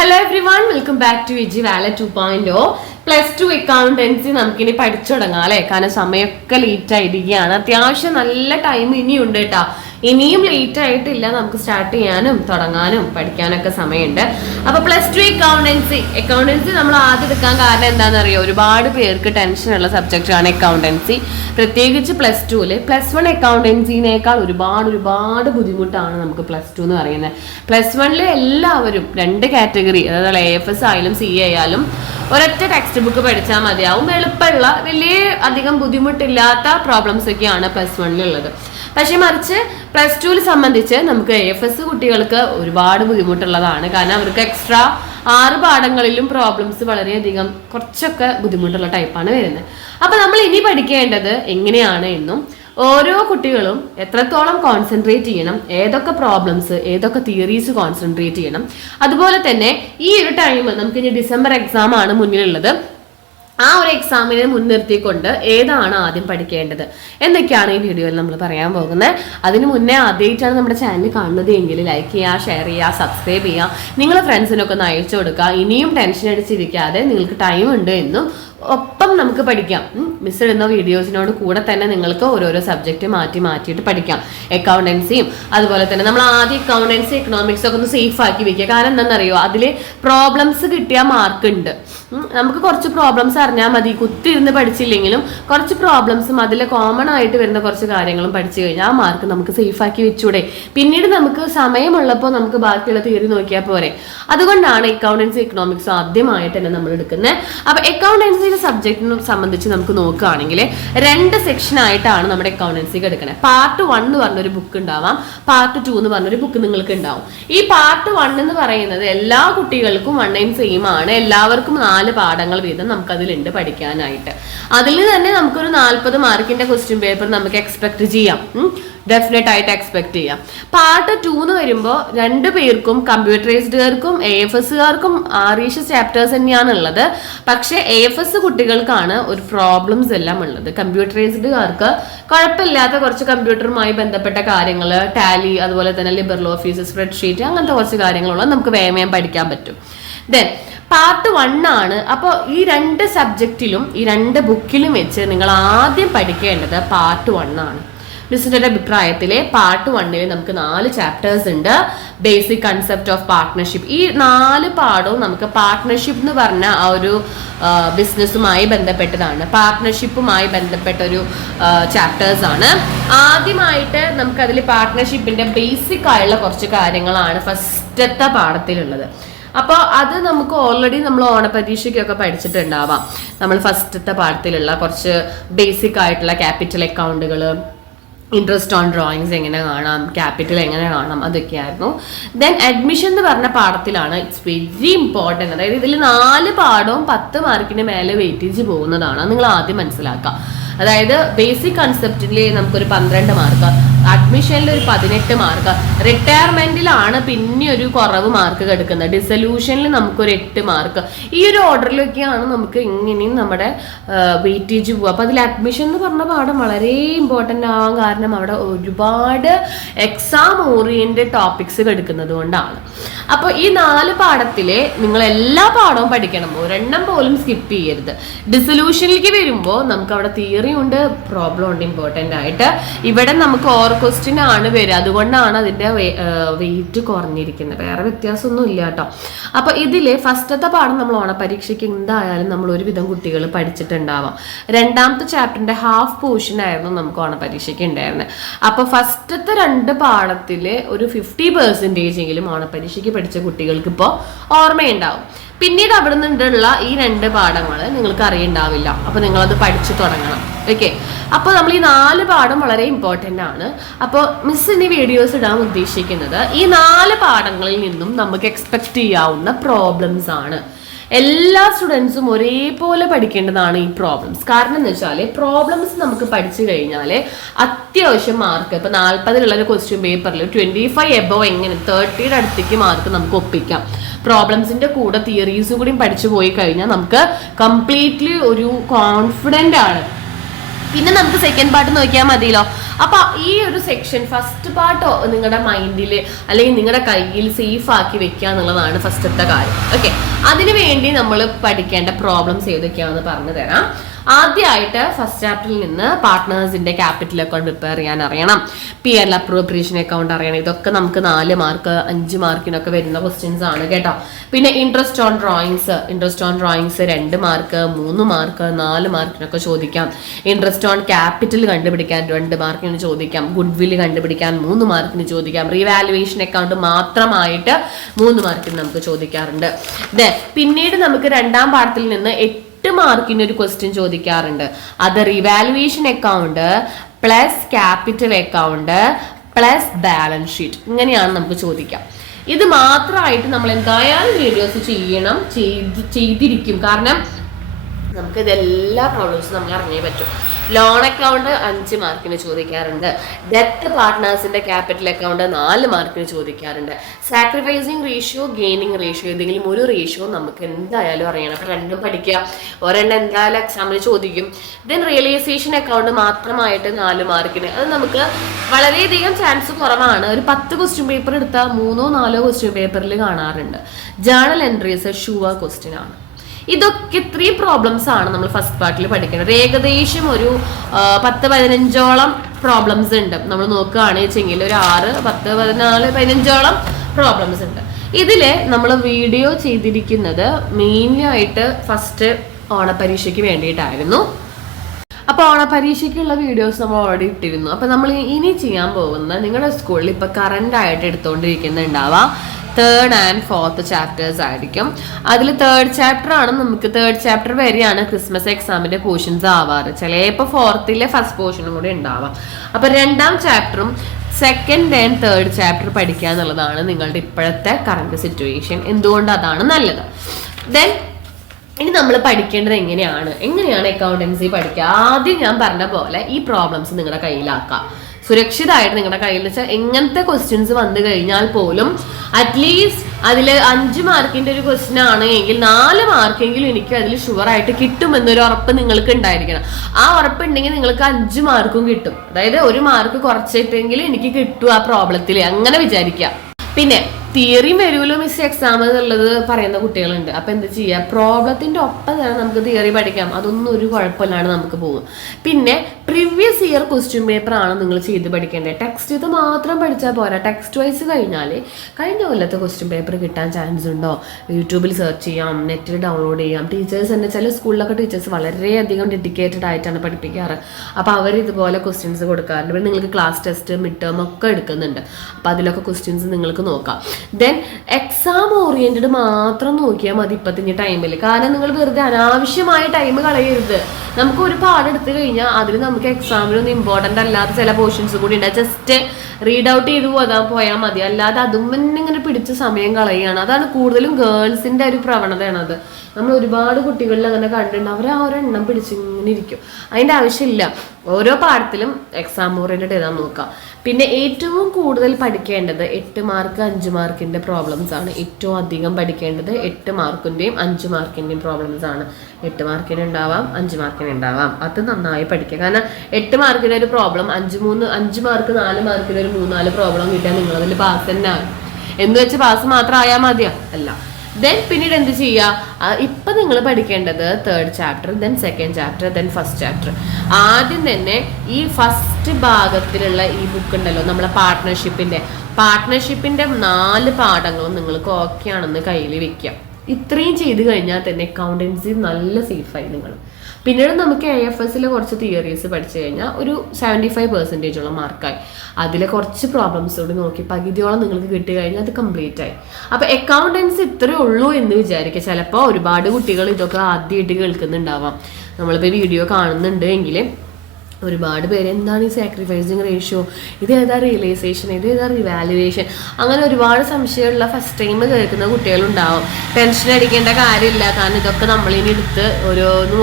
Hello everyone, welcome back to Vijay Valley 2.0. +2 accountancy നമുക്കിനി പഠിച്ചു തുടങ്ങാം അല്ലെ. കാരണം സമയമൊക്കെ ലേറ്റ് ആയിരിക്കുകയാണ്. അത്യാവശ്യം നല്ല ടൈം ഇനിയുണ്ട് കേട്ടോ. ഇനിയും ലേറ്റ് ആയിട്ടില്ല, നമുക്ക് സ്റ്റാർട്ട് ചെയ്യാനും തുടങ്ങാനും പഠിക്കാനൊക്കെ സമയമുണ്ട്. അപ്പൊ +2 അക്കൗണ്ടൻസി നമ്മൾ ആദ്യം എടുക്കാൻ കാരണം എന്താണെന്ന് അറിയോ? ഒരുപാട് പേർക്ക് ടെൻഷനുള്ള സബ്ജക്റ്റ് ആണ് അക്കൗണ്ടൻസി. പ്രത്യേകിച്ച് +2 +1 അക്കൗണ്ടൻസിനേക്കാൾ ഒരുപാട് ബുദ്ധിമുട്ടാണ് നമുക്ക് +2 എന്ന് പറയുന്നത്. +1 എല്ലാവരും രണ്ട് കാറ്റഗറി, അതായത് AFS ആയാലും CA ആയാലും ഒരൊറ്റ ടെക്സ്റ്റ് ബുക്ക് പഠിച്ചാൽ മതിയാവും. എളുപ്പമുള്ള വലിയ അധികം ബുദ്ധിമുട്ടില്ലാത്ത പ്രോബ്ലംസ് ഒക്കെയാണ് +1 ഉള്ളത്. പക്ഷെ മറിച്ച് +2 സംബന്ധിച്ച് നമുക്ക് AFS കുട്ടികൾക്ക് ഒരുപാട് ബുദ്ധിമുട്ടുള്ളതാണ്. കാരണം അവർക്ക് എക്സ്ട്രാ 6 പാഠങ്ങളിലും പ്രോബ്ലംസ് വളരെയധികം കുറച്ചൊക്കെ ബുദ്ധിമുട്ടുള്ള ടൈപ്പാണ് വരുന്നത്. അപ്പൊ നമ്മൾ ഇനി പഠിക്കേണ്ടത് എങ്ങനെയാണ് എന്നും ഓരോ കുട്ടികളും എത്രത്തോളം കോൺസെൻട്രേറ്റ് ചെയ്യണം, ഏതൊക്കെ പ്രോബ്ലംസ്, ഏതൊക്കെ തിയറീസ് കോൺസെൻട്രേറ്റ് ചെയ്യണം. അതുപോലെ തന്നെ ഈ ഒരു ടൈം നമുക്ക് ഇനി ഡിസംബർ എക്സാം ആണ് മുന്നിലുള്ളത്. ആ ഒരു എക്സാമിനെ മുൻനിർത്തിക്കൊണ്ട് ഏതാണ് ആദ്യം പഠിക്കേണ്ടത് എന്നൊക്കെയാണ് ഈ വീഡിയോയിൽ നമ്മൾ പറയാൻ പോകുന്നത്. അതിന് മുന്നേ ആദ്യമായിട്ടാണ് നമ്മുടെ ചാനൽ കാണുന്നത് എങ്കിൽ ലൈക്ക് ചെയ്യുക, ഷെയർ ചെയ്യുക, സബ്സ്ക്രൈബ് ചെയ്യുക, നിങ്ങളെ ഫ്രണ്ട്സിനൊക്കെ ഒന്ന് അയച്ചു കൊടുക്കുക. ഇനിയും ടെൻഷൻ അടിച്ചിരിക്കാതെ നിങ്ങൾക്ക് ടൈം ഉണ്ട് എന്നും ഒപ്പം നമുക്ക് പഠിക്കാം. മിസ് ഇടുന്ന വീഡിയോസിനോട് കൂടെ തന്നെ നിങ്ങൾക്ക് ഓരോരോ സബ്ജക്റ്റ് മാറ്റിയിട്ട് പഠിക്കാം. അക്കൗണ്ടൻസിയും അതുപോലെ തന്നെ നമ്മൾ ആദ്യം അക്കൗണ്ടൻസി എക്കണോമിക്സ് ഒക്കെ ഒന്ന് സേഫ് ആക്കി വെക്കുക. കാരണം എന്താണെന്നറിയോ, അതിൽ പ്രോബ്ലംസ് കിട്ടിയ മാർക്ക് ഉണ്ട്. നമുക്ക് കുറച്ച് പ്രോബ്ലംസ് അറിഞ്ഞാൽ മതി, കുത്തിയിരുന്ന് പഠിച്ചില്ലെങ്കിലും കുറച്ച് പ്രോബ്ലംസും അതിൽ കോമൺ ആയിട്ട് വരുന്ന കുറച്ച് കാര്യങ്ങളും പഠിച്ചു കഴിഞ്ഞാൽ ആ മാർക്ക് നമുക്ക് സേഫ് ആക്കി വെച്ചൂടെ. പിന്നീട് നമുക്ക് സമയമുള്ളപ്പോൾ നമുക്ക് ബാക്കിയുള്ള തിയറി നോക്കിയാൽ പോരെ. അതുകൊണ്ടാണ് അക്കൗണ്ടൻസി എക്കണോമിക്സ് ആദ്യമായിട്ട് തന്നെ നമ്മൾ എടുക്കുന്നത്. അപ്പൊ അക്കൗണ്ടൻസി സബ്ജക്റ്റിനെ സംബന്ധിച്ച് നമുക്ക് നോക്കുകയാണെങ്കിൽ 2 സെക്ഷൻ ആയിട്ടാണ് നമ്മുടെ അക്കൗണ്ടൻസിക്ക് എടുക്കുന്നത്. പാർട്ട് 1 എന്ന് പറഞ്ഞൊരു ബുക്ക് ഉണ്ടാവാം, പാർട്ട് 2 എന്ന് പറഞ്ഞൊരു ബുക്ക് നിങ്ങൾക്ക് ഉണ്ടാവും. ഈ പാർട്ട് 1 എന്ന് പറയുന്നത് എല്ലാ കുട്ടികൾക്കും 1 സെയിം ആണ്. എല്ലാവർക്കും 4 പാഠങ്ങൾ വീതം നമുക്ക് അതിലുണ്ട് പഠിക്കാനായിട്ട്. അതിൽ തന്നെ നമുക്കൊരു 40 മാർക്കിന്റെ ക്വസ്റ്റ്യൻ പേപ്പർ നമുക്ക് എക്സ്പെക്ട് ചെയ്യാം, ഡെഫിനറ്റ് ആയിട്ട് എക്സ്പെക്ട് ചെയ്യാം. പാർട്ട് 2 എന്ന് വരുമ്പോൾ 2 പേർക്കും, കമ്പ്യൂട്ടറൈസ്ഡുകാർക്കും AFSകാർക്കും ആറീഷ് ചാപ്റ്റേഴ്സ് തന്നെയാണ് ഉള്ളത്. പക്ഷെ AFS കുട്ടികൾക്കാണ് ഒരു പ്രോബ്ലംസ് എല്ലാം ഉള്ളത്. കമ്പ്യൂട്ടറൈസ്ഡുകാർക്ക് കുഴപ്പമില്ലാത്ത കുറച്ച് കമ്പ്യൂട്ടറുമായി ബന്ധപ്പെട്ട കാര്യങ്ങൾ, ടാലി, അതുപോലെ തന്നെ ലിബറൽ ഓഫീസ്, സ്പ്രെഡ്ഷീറ്റ്, അങ്ങനത്തെ കുറച്ച് കാര്യങ്ങളുള്ള നമുക്ക് വേഗം പഠിക്കാൻ പറ്റും. ദെൻ പാർട്ട് 1 ആണ്. അപ്പോൾ ഈ 2 സബ്ജക്റ്റിലും ഈ 2 ബുക്കിലും വെച്ച് നിങ്ങൾ ആദ്യം പഠിക്കേണ്ടത് പാർട്ട് 1 ആണ്. മിസ്സിന്റെ അഭിപ്രായത്തിലെ പാർട്ട് 1 നമുക്ക് 4 ചാപ്റ്റേഴ്സ് ഉണ്ട്. Basic concept of partnership. ഈ 4 പാഠവും നമുക്ക് പാർട്ട്ണർഷിപ്പ് എന്ന് പറഞ്ഞ ആ ഒരു ബിസിനസ്സുമായി ബന്ധപ്പെട്ടതാണ്. പാർട്ട്ണർഷിപ്പുമായി ബന്ധപ്പെട്ട ഒരു ചാപ്റ്റേഴ്സ് ആണ്. ആദ്യമായിട്ട് നമുക്ക് അതിൽ പാർട്ട്ണർഷിപ്പിന്റെ ബേസിക് ആയുള്ള കുറച്ച് കാര്യങ്ങളാണ് ഫസ്റ്റത്തെ പാഠത്തിലുള്ളത്. അപ്പോൾ അത് നമുക്ക് ഓൾറെഡി നമ്മൾ ഓണപരീക്ഷയ്ക്കൊക്കെ പഠിച്ചിട്ടുണ്ടാവാം. നമ്മൾ ഫസ്റ്റത്തെ പാഠത്തിലുള്ള കുറച്ച് ബേസിക് ആയിട്ടുള്ള ക്യാപിറ്റൽ അക്കൗണ്ടുകൾ, ഇൻട്രസ്റ്റ് ഓൺ ഡ്രോയിങ്സ് എങ്ങനെ കാണാം, ക്യാപിറ്റൽ എങ്ങനെ കാണാം, അതൊക്കെയായിരുന്നു. ദെൻ അഡ്മിഷൻ എന്ന് പറഞ്ഞ പാഠത്തിലാണ് ഇറ്റ്സ് വെരി ഇമ്പോർട്ടൻറ്റ്. അതായത് ഇതിൽ 4 പാഠവും 10 മാർക്കിന് മേലെ വെയിറ്റേജ് പോകുന്നതാണ്. നിങ്ങൾ ആദ്യം മനസ്സിലാക്കുക. അതായത് ബേസിക് കൺസെപ്റ്റിൽ നമുക്കൊരു 12 മാർക്ക്, അഡ്മിഷനിൽ ഒരു 18 മാർക്ക്, റിട്ടയർമെന്റിലാണ് പിന്നെ ഒരു കുറവ് മാർക്ക് കിടക്കുന്നത്, ഡിസൊല്യൂഷനിൽ നമുക്കൊരു 8 മാർക്ക്. ഈ ഒരു ഓർഡറിലൊക്കെയാണ് നമുക്ക് ഇങ്ങനെയും നമ്മുടെ വെയിറ്റേജ് പോവുക. അപ്പോൾ അതിൽ അഡ്മിഷൻ എന്ന് പറഞ്ഞ പാഠം വളരെ ഇമ്പോർട്ടൻ്റ് ആവാൻ കാരണം അവിടെ ഒരുപാട് എക്സാം ഓറിയന്റഡ് ടോപ്പിക്സ് എടുക്കുന്നത് കൊണ്ടാണ്. അപ്പോൾ ഈ 4 പാഠത്തിലെ നിങ്ങൾ എല്ലാ പാഠവും പഠിക്കണം, ഒരെണ്ണം പോലും സ്കിപ്പ് ചെയ്യരുത്. ഡിസൊല്യൂഷനിലേക്ക് വരുമ്പോൾ നമുക്ക് അവിടെ തിയറി ഉണ്ട്, പ്രോബ്ലം ഉണ്ട്. ഇമ്പോർട്ടൻ്റ് ആയിട്ട് ഇവിടെ നമുക്ക് ക്വസ്റ്റ്യൻ ആണ് വരിക. അതുകൊണ്ടാണ് അതിന്റെ വെയിറ്റ് കുറഞ്ഞിരിക്കുന്നത്, വേറെ വ്യത്യാസമൊന്നും ഇല്ല കേട്ടോ. അപ്പൊ ഇതില് ഫസ്റ്റത്തെ പാഠം നമ്മൾ ഓണപരീക്ഷയ്ക്ക് എന്തായാലും നമ്മൾ ഒരുവിധം കുട്ടികൾ പഠിച്ചിട്ടുണ്ടാവാം. 2ാമത്തെ ചാപ്റ്ററിന്റെ ഹാഫ് പോർഷൻ ആയിരുന്നു നമുക്ക് ഓണപരീക്ഷയ്ക്ക് ഉണ്ടായിരുന്നത്. അപ്പൊ ഫസ്റ്റത്തെ 2 പാഠത്തില് ഒരു 50% എങ്കിലും ഓണപരീക്ഷയ്ക്ക് പഠിച്ച കുട്ടികൾക്ക് ഇപ്പോൾ ഓർമ്മയുണ്ടാവും. പിന്നീട് അവിടെ നിന്നുള്ള ഈ 2 പാഠങ്ങൾ നിങ്ങൾക്ക് അറിയണ്ടാവില്ല. അപ്പൊ നിങ്ങളത് പഠിച്ചു തുടങ്ങണം. ഓക്കെ, അപ്പോൾ നമ്മൾ ഈ 4 പാഠം വളരെ ഇമ്പോർട്ടൻ്റ് ആണ്. അപ്പോൾ മിസ് ഇനി വീഡിയോസ് ഇടാൻ ഉദ്ദേശിക്കുന്നത് ഈ 4 പാഠങ്ങളിൽ നിന്നും നമുക്ക് എക്സ്പെക്ട് ചെയ്യാവുന്ന പ്രോബ്ലംസ് ആണ്. എല്ലാ സ്റ്റുഡൻസും ഒരേപോലെ പഠിക്കേണ്ടതാണ് ഈ പ്രോബ്ലംസ്. കാരണം എന്ന് വെച്ചാൽ പ്രോബ്ലംസ് നമുക്ക് പഠിച്ചു കഴിഞ്ഞാൽ അത്യാവശ്യം മാർക്ക്, ഇപ്പൊ 40 ഒരു ക്വസ്റ്റ്യൻ പേപ്പറിൽ 25 എബോവ് എങ്ങനെ 30യുടെ അടുത്തേക്ക് മാർക്ക് നമുക്ക് ഒപ്പിക്കാം. പ്രോബ്ലംസിന്റെ കൂടെ തിയറീസും കൂടി പഠിച്ചു പോയി കഴിഞ്ഞാൽ നമുക്ക് കംപ്ലീറ്റ്ലി ഒരു കോൺഫിഡന്റ് ആണ്. പിന്നെ നമുക്ക് സെക്കൻഡ് പാർട്ട് നോക്കിയാൽ മതിയല്ലോ. അപ്പൊ ഈ ഒരു സെക്ഷൻ ഫസ്റ്റ് പാർട്ട് നിങ്ങളുടെ മൈൻഡിൽ അല്ലെങ്കിൽ നിങ്ങളുടെ കയ്യിൽ സേഫ് ആക്കി വെക്കുക എന്നുള്ളതാണ് ഫസ്റ്റത്തെ കാര്യം. ഓക്കെ, അതിനു വേണ്ടി നമ്മൾ പഠിക്കേണ്ട പ്രോബ്ലംസ് ഏതൊക്കെയാണെന്ന് പറഞ്ഞു തരാം. ആദ്യമായിട്ട് ഫസ്റ്റ് ചാപ്റ്ററിൽ നിന്ന് പാർട്ട്നേഴ്സിന്റെ ക്യാപിറ്റൽ അക്കൗണ്ട് പ്രിപ്പയർ ചെയ്യാൻ അറിയണം, P&L അപ്രോപ്രിയേഷൻ അക്കൗണ്ട് അറിയണം. ഇതൊക്കെ നമുക്ക് 4 മാർക്ക് 5 മാർക്കിനൊക്കെ വരുന്ന ക്വസ്റ്റ്യൻസ് ആണ് കേട്ടോ. പിന്നെ interest on drawings 2 mark 3 mark 4 മാർക്കിനൊക്കെ ചോദിക്കാം. ഇൻട്രസ്റ്റ് ഓൺ ക്യാപിറ്റൽ കണ്ടുപിടിക്കാൻ 2 മാർക്കിന് ചോദിക്കാം. ഗുഡ് വില്ല് കണ്ടുപിടിക്കാൻ 3 മാർക്കിന് ചോദിക്കാം. റീവാലുവേഷൻ അക്കൗണ്ട് മാത്രമായിട്ട് 3 മാർക്കിന് നമുക്ക് ചോദിക്കാറുണ്ട്. പിന്നീട് നമുക്ക് 2ാം പാഠത്തിൽ നിന്ന് 8 മാർക്കിന് ഒരു ക്വസ്റ്റ്യൻ ചോദിക്കാറുണ്ട്. അത് revaluation account plus capital account plus balance sheet, ഇങ്ങനെയാണ് നമുക്ക് ചോദിക്കാം. ഇത് മാത്രമായിട്ട് നമ്മൾ എന്തായാലും വീഡിയോസ് ചെയ്തിരിക്കും. കാരണം നമുക്ക് ഇതെല്ലാ പ്രോബ്ലംസും നമ്മൾ അറിഞ്ഞേ പറ്റും. ലോൺ അക്കൗണ്ട് 5 മാർക്കിന് ചോദിക്കാറുണ്ട്. ഡെത്ത് പാർട്ട്നേഴ്സിന്റെ ക്യാപിറ്റൽ അക്കൗണ്ട് 4 മാർക്കിന് ചോദിക്കാറുണ്ട്. സാക്രിഫൈസിങ് റേഷ്യോ, ഗെയിനിങ് റേഷ്യോ, ഏതെങ്കിലും ഒരു റേഷ്യോ നമുക്ക് എന്തായാലും അറിയണം. അപ്പൊ 2 പഠിക്കുക. ഒരെണ്ണം എന്തായാലും എക്സാമിന് ചോദിക്കും. ദെൻ റിയലൈസേഷൻ അക്കൗണ്ട് മാത്രമായിട്ട് 4 മാർക്കിന്, അത് നമുക്ക് വളരെയധികം ചാൻസ് കുറവാണ്. ഒരു 10 ക്വസ്റ്റ്യൻ പേപ്പർ എടുത്താൽ 3ഓ 4ഓ ക്വസ്റ്റ്യൻ പേപ്പറിൽ കാണാറുണ്ട്. ജേണൽ എൻട്രീസ് ഷുവർ ക്വസ്റ്റ്യൻ ആണ്. ഇതൊക്കെ 3 പ്രോബ്ലംസ് ആണ് നമ്മൾ ഫസ്റ്റ് പാർട്ടിൽ പഠിക്കുന്നത്. ഏകദേശം ഒരു 10-15ഓളം പ്രോബ്ലംസ് ഉണ്ട്. നമ്മൾ നോക്കുകയാണെന്ന് വെച്ചെങ്കിൽ ഒരു 6, 10, 14, 15ഓളം പ്രോബ്ലംസ് ഉണ്ട്. ഇതില് നമ്മൾ വീഡിയോ ചെയ്തിരിക്കുന്നത് മെയിൻലി ആയിട്ട് ഫസ്റ്റ് ഓണപരീക്ഷയ്ക്ക് വേണ്ടിയിട്ടായിരുന്നു. അപ്പൊ ഓണപരീക്ഷയ്ക്കുള്ള വീഡിയോസ് നമ്മൾ ഓൾറെഡി ഇട്ടിരുന്നു. അപ്പൊ നമ്മൾ ഇനി ചെയ്യാൻ പോകുന്ന നിങ്ങളുടെ സ്കൂളിൽ ഇപ്പൊ കറന്റ് ആയിട്ട് എടുത്തുകൊണ്ടിരിക്കുന്നുണ്ടാവാം 3rd and 4th ചാപ്റ്റേഴ്സ് ആയിരിക്കും. അതിൽ 3rd ചാപ്റ്റർ ആണ്. നമുക്ക് 3rd ചാപ്റ്റർ വരെയാണ് ക്രിസ്മസ് എക്സാമിന്റെ പോർഷൻസ് ആവാറ്. ചിലപ്പോൾ 4th ഫസ്റ്റ് പോർഷനും കൂടി ഉണ്ടാവാം. അപ്പൊ 2ാം ചാപ്റ്ററും 2nd and 3rd ചാപ്റ്റർ പഠിക്കുക എന്നുള്ളതാണ് നിങ്ങളുടെ ഇപ്പോഴത്തെ കറന്റ് സിറ്റുവേഷൻ. എന്തുകൊണ്ട് അതാണ് നല്ലത്. ദെൻ ഇനി നമ്മൾ പഠിക്കേണ്ടത് എങ്ങനെയാണ് അക്കൗണ്ടൻസി പഠിക്കുക. ആദ്യം ഞാൻ പറഞ്ഞ പോലെ ഈ പ്രോബ്ലംസ് നിങ്ങളുടെ കയ്യിലാക്കാം. സുരക്ഷിതമായിട്ട് നിങ്ങളുടെ കയ്യിൽ വെച്ചാൽ എങ്ങനത്തെ ക്വസ്റ്റ്യൻസ് വന്നു കഴിഞ്ഞാൽ പോലും അറ്റ്ലീസ്റ്റ് അതിൽ 5 മാർക്കിന്റെ ഒരു ക്വസ്റ്റ്യൻ ആണ് എങ്കിൽ 4 മാർക്കെങ്കിലും എനിക്ക് അതിൽ ഷുവറായിട്ട് കിട്ടുമെന്നൊരു ഉറപ്പ് നിങ്ങൾക്ക് ഉണ്ടായിരിക്കണം. ആ ഉറപ്പ് ഉണ്ടെങ്കിൽ നിങ്ങൾക്ക് 5 മാർക്കും കിട്ടും. അതായത് 1 മാർക്ക് കുറച്ചിട്ടെങ്കിലും എനിക്ക് കിട്ടും ആ പ്രോബ്ലത്തിൽ, അങ്ങനെ വിചാരിക്കുക. പിന്നെ തിയറിയും വരുമല്ലോ മിസ് എക്സാം എന്നുള്ളത് പറയുന്ന കുട്ടികളുണ്ട്. അപ്പൊ എന്താ ചെയ്യുക, പ്രോബ്ലത്തിന്റെ ഒപ്പം തന്നെ നമുക്ക് തിയറി പഠിക്കാം. അതൊന്നും ഒരു കുഴപ്പമില്ലാണ്ട് നമുക്ക് പോകും. പിന്നെ പ്രീവിയസ് ഇയർ ക്വസ്റ്റ്യൻ പേപ്പർ ആണ് നിങ്ങൾ ചെയ്ത് പഠിക്കേണ്ടത്. ടെക്സ്റ്റ് ഇത് മാത്രം പഠിച്ചാൽ പോരാ. ടെക്സ്റ്റ് വൈസ് കഴിഞ്ഞാൽ കഴിഞ്ഞ കൊല്ലത്തെ ക്വസ്റ്റ്യൻ പേപ്പർ കിട്ടാൻ ചാൻസ് ഉണ്ടോ, യൂട്യൂബിൽ സെർച്ച് ചെയ്യാം, നെറ്റിൽ ഡൗൺലോഡ് ചെയ്യാം. ടീച്ചേഴ്സ് തന്നെ ചില സ്കൂളിലൊക്കെ ടീച്ചേഴ്സ് വളരെയധികം ഡെഡിക്കേറ്റഡ് ആയിട്ടാണ് പഠിപ്പിക്കാറ്. അപ്പോൾ അവർ ഇതുപോലെ ക്വസ്റ്റ്യൻസ് കൊടുക്കാറുണ്ട്. പിന്നെ നിങ്ങൾക്ക് ക്ലാസ് ടെസ്റ്റ്, മിഡ് ടേം ഒക്കെ എടുക്കുന്നുണ്ട്. അപ്പോൾ അതിലൊക്കെ ക്വസ്റ്റ്യൻസ് നിങ്ങൾക്ക് നോക്കാം. ദെൻ എക്സാം ഓറിയന്റഡ് മാത്രം നോക്കിയാൽ മതി ഇപ്പത്തിന്റെ ടൈമിൽ. കാരണം നിങ്ങൾ വെറുതെ അനാവശ്യമായ ടൈം കളയരുത്. നമുക്ക് ഒരു പാഠം എടുത്തു കഴിഞ്ഞാൽ അതിൽ നമുക്ക് എക്സാമിനൊന്നും ഇമ്പോർട്ടൻ്റ് അല്ലാത്ത ചില പോർഷൻസ് കൂടി ഉണ്ട്. ജസ്റ്റ് റീഡ് ഔട്ട് ചെയ്ത് പോയാൽ മതി. അല്ലാതെ അതും തന്നെ ഇങ്ങനെ പിടിച്ച് സമയം കളയുകയാണ്. അതാണ് കൂടുതലും ഗേൾസിന്റെ ഒരു പ്രവണതയാണത്. നമ്മൾ ഒരുപാട് കുട്ടികളിൽ അങ്ങനെ കണ്ടിട്ടുണ്ട്. അവർ ആ ഒരെണ്ണം പിടിച്ചിങ്ങനെ ഇരിക്കും. അതിൻ്റെ ആവശ്യമില്ല. ഓരോ പാഠത്തിലും എക്സാം ഓറിയന്റഡ് എഴുതാൻ നോക്കാം. പിന്നെ ഏറ്റവും കൂടുതൽ പഠിക്കേണ്ടത് 8 മാർക്ക് 5 മാർക്കിന്റെ പ്രോബ്ലംസ് ആണ്. ഏറ്റവും അധികം പഠിക്കേണ്ടത് 8 മാർക്കിന്റെയും 5 മാർക്കിന്റെയും പ്രോബ്ലംസ് ആണ്. 8 മാർക്കിന് ഉണ്ടാവാം, 5 മാർക്കിന് ഉണ്ടാവാം. അത് നന്നായി പഠിക്കുക. കാരണം 8 മാർക്കിന് ഒരു പ്രോബ്ലം, 5 മാർക്ക് 4 മാർക്കിന് ഒരു 3-4 പ്രോബ്ലം കിട്ടിയാൽ നിങ്ങൾ അതിൽ പാസ് തന്നെ ആകും. എന്ന് വെച്ച് പാസ് മാത്രം ആയാൽ മതിയോ? അല്ല. ദെൻ പിന്നീട് എന്ത് ചെയ്യുക, ഇപ്പം നിങ്ങൾ പഠിക്കേണ്ടത് 3rd chapter, then 2nd chapter, then 1st chapter. ആദ്യം തന്നെ ഈ ഫസ്റ്റ് ഭാഗത്തിലുള്ള ഈ ബുക്ക് ഉണ്ടല്ലോ, നമ്മളെ പാർട്ട്ണർഷിപ്പിന്റെ 4 പാഠങ്ങളും നിങ്ങൾക്ക് ഓക്കെ ആണെന്ന് കയ്യിൽ വെക്കാം. ഇത്രയും ചെയ്ത് കഴിഞ്ഞാൽ തന്നെ അക്കൗണ്ടൻസി നല്ല സേഫായി നിങ്ങൾ. പിന്നീട് നമുക്ക് AFSൽ കുറച്ച് തിയറീസ് പഠിച്ചു കഴിഞ്ഞാൽ ഒരു 75% മാർക്കായി. അതിലെ കുറച്ച് പ്രോബ്ലംസ് കൂടി നോക്കി പകുതിയോളം നിങ്ങൾക്ക് കിട്ടി കഴിഞ്ഞാൽ അത് കംപ്ലീറ്റ് ആയി. അപ്പൊ അക്കൗണ്ടൻസി ഇത്രയേ ഉള്ളൂ എന്ന് വിചാരിക്കുക. ചിലപ്പോൾ ഒരുപാട് കുട്ടികൾ ഇതൊക്കെ ആദ്യമായിട്ട് കേൾക്കുന്നുണ്ടാവാം. നമ്മളിപ്പോൾ വീഡിയോ കാണുന്നുണ്ട് എങ്കിൽ ഒരുപാട് പേര് എന്താണ് ഈ സാക്രിഫൈസിങ് റേഷ്യോ, ഇതേതാ റിയലൈസേഷൻ, ഇതേതാ റിവാലുവേഷൻ, അങ്ങനെ ഒരുപാട് സംശയമുള്ള ഫസ്റ്റ് ടൈം കേൾക്കുന്ന കുട്ടികളുണ്ടാവും. ടെൻഷൻ അടിക്കേണ്ട കാര്യമില്ല. കാരണം ഇതൊക്കെ നമ്മളിനി എടുത്ത്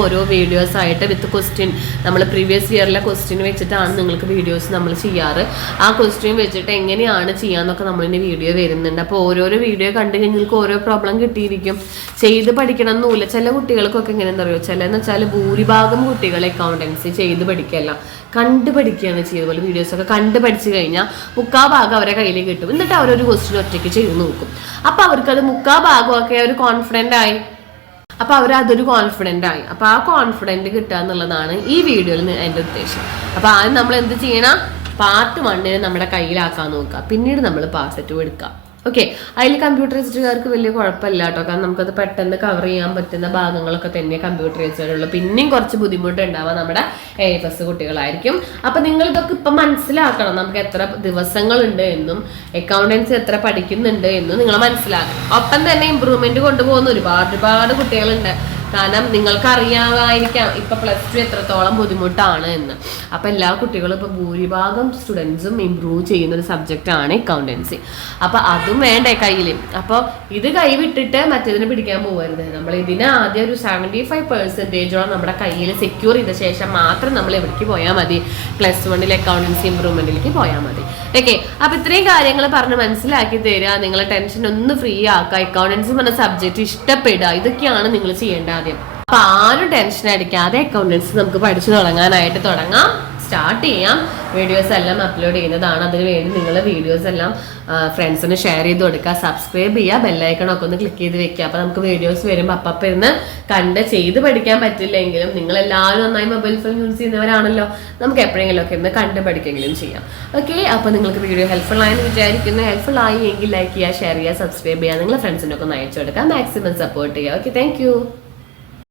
ഓരോ വീഡിയോസ് ആയിട്ട് വിത്ത് ക്വസ്റ്റ്യൻ, നമ്മൾ പ്രീവിയസ് ഇയറിലെ ക്വസ്റ്റ്യൻ വെച്ചിട്ടാണ് നിങ്ങൾക്ക് വീഡിയോസ് നമ്മൾ ചെയ്യാറ്. ആ ക്വസ്റ്റ്യൻ വെച്ചിട്ട് എങ്ങനെയാണ് ചെയ്യാന്നൊക്കെ നമ്മളിനി വീഡിയോ വരുന്നുണ്ട്. അപ്പോൾ ഓരോരോ വീഡിയോ കണ്ടു കഴിഞ്ഞാൽ നിങ്ങൾക്ക് ഓരോ പ്രോബ്ലം കിട്ടിയിരിക്കും. ചെയ്ത് പഠിക്കണം എന്നില്ല. ചില കുട്ടികൾക്കൊക്കെ എങ്ങനെയെന്ന് അറിയോ, ചിലന്ന് വെച്ചാൽ ഭൂരിഭാഗം കുട്ടികൾ അക്കൗണ്ടൻസി ചെയ്ത് പഠിക്കല്ല. കണ്ടുപഠിക്കുകയാണ് ചെയ്തതുപോലെ വീഡിയോസൊക്കെ കണ്ടു പഠിച്ചു കഴിഞ്ഞാൽ മുക്കാ ഭാഗം അവരെ കയ്യിലേക്ക് കിട്ടും. എന്നിട്ട് അവരൊരു ക്വസ്റ്റ്യൻ ഒറ്റയ്ക്ക് ചെയ്ത് നോക്കും. അപ്പൊ അവർക്കത് മുക്കാ ഭാഗമൊക്കെ ഒരു കോൺഫിഡൻ്റ് ആയി. അപ്പൊ അവരതൊരു കോൺഫിഡൻ്റ് ആയി. അപ്പൊ ആ കോൺഫിഡൻറ്റ് കിട്ടുക എന്നുള്ളതാണ് ഈ വീഡിയോയിൽ എൻ്റെ ഉദ്ദേശം. അപ്പൊ ആദ്യം നമ്മൾ എന്ത് ചെയ്യണം, പാർട്ട് 1 നമ്മുടെ കയ്യിലാക്കാൻ നോക്കുക, പിന്നീട് നമ്മൾ പാർട്ട് 2 എടുക്കുക. ഓക്കെ, അതിൽ കമ്പ്യൂട്ടറൈസ്ഡുകാർക്ക് വലിയ കുഴപ്പമില്ല കേട്ടോ, കാരണം നമുക്കത് പെട്ടെന്ന് കവർ ചെയ്യാൻ പറ്റുന്ന ഭാഗങ്ങളൊക്കെ തന്നെ കമ്പ്യൂട്ടറൈസ്ഡുള്ളൂ. പിന്നെയും കുറച്ച് ബുദ്ധിമുട്ടുണ്ടാവുക നമ്മുടെ AFS കുട്ടികളായിരിക്കും. അപ്പൊ നിങ്ങൾ ഇതൊക്കെ ഇപ്പം മനസ്സിലാക്കണം, നമുക്ക് എത്ര ദിവസങ്ങളുണ്ട് എന്നും അക്കൗണ്ടൻസി എത്ര പഠിക്കുന്നുണ്ട് എന്നും നിങ്ങൾ മനസ്സിലാക്കണം. ഒപ്പം തന്നെ ഇമ്പ്രൂവ്മെന്റ് കൊണ്ടുപോകുന്ന ഒരുപാട് കുട്ടികളുണ്ട്. കാരണം നിങ്ങൾക്ക് അറിയാമായിരിക്കാം ഇപ്പൊ +2 എത്രത്തോളം ബുദ്ധിമുട്ടാണ് എന്ന്. അപ്പൊ എല്ലാ കുട്ടികളും ഇപ്പൊ ഭൂരിഭാഗം സ്റ്റുഡൻസും ഇംപ്രൂവ് ചെയ്യുന്ന ഒരു സബ്ജക്റ്റ് ആണ് അക്കൗണ്ടൻസി. അപ്പൊ അതും വേണ്ടേ കയ്യിൽ. അപ്പോൾ ഇത് കൈവിട്ടിട്ട് മറ്റേതിന് പിടിക്കാൻ പോകരുത്. നമ്മൾ ഇതിന് ആദ്യം ഒരു 75% നമ്മുടെ കയ്യിൽ സെക്യൂർ ചെയ്ത ശേഷം മാത്രം നമ്മൾ എവിടേക്ക് പോയാൽ മതി, +1 അക്കൗണ്ടൻസി ഇംപ്രൂവ്മെന്റിലേക്ക് പോയാൽ മതി. ഓക്കെ, അപ്പൊ ഇത്രയും കാര്യങ്ങൾ പറഞ്ഞ് മനസ്സിലാക്കി തരിക, നിങ്ങളെ ടെൻഷൻ ഒന്ന് ഫ്രീ ആക്കുക, അക്കൗണ്ടൻസി എന്ന സബ്ജക്റ്റ് ഇഷ്ടപ്പെടുക, ഇതൊക്കെയാണ് നിങ്ങൾ ചെയ്യേണ്ടത് ആദ്യം. അപ്പൊ ആരും ടെൻഷൻ അടിക്കാതെ അക്കൗണ്ടൻസി നമുക്ക് പഠിച്ചു തുടങ്ങാം, സ്റ്റാർട്ട് ചെയ്യാം. വീഡിയോസ് എല്ലാം അപ്ലോഡ് ചെയ്യുന്നതാണ്. അതിനുവേണ്ടി നിങ്ങൾ വീഡിയോസ് എല്ലാം ഫ്രണ്ട്സിന് ഷെയർ ചെയ്ത് കൊടുക്കുക, സബ്സ്ക്രൈബ് ചെയ്യുക, ബെല്ലൈക്കണൊക്കെ ഒന്ന് ക്ലിക്ക് ചെയ്ത് വെക്കുക. അപ്പൊ നമുക്ക് വീഡിയോസ് വരുമ്പോൾ അപ്പം ഇരുന്ന് ചെയ്ത് പഠിക്കാൻ പറ്റില്ലെങ്കിലും നിങ്ങളെല്ലാവരും നന്നായി മൊബൈൽ ഫോൺ യൂസ് ചെയ്യുന്നവരാണല്ലോ, നമുക്ക് എപ്പോഴെങ്കിലും ഒക്കെ ഇരുന്ന് പഠിക്കെങ്കിലും ചെയ്യാം. ഓക്കെ, അപ്പൊ നിങ്ങൾക്ക് വീഡിയോ ഹെൽപ്ഫുൾ ആയെന്ന് വിചാരിക്കുന്നു. ഹെൽപ്ഫുൾ ആയി എങ്കിൽ ലൈക്ക് ചെയ്യുക, ഷെയർ ചെയ്യുക, സബ്സ്ക്രൈബ് ചെയ്യുക, നിങ്ങളുടെ ഫ്രണ്ട്സിനൊക്കെ ഒന്ന് അയച്ചു കൊടുക്കുക, മാക്സിമം സപ്പോർട്ട് ചെയ്യുക. Okay, thank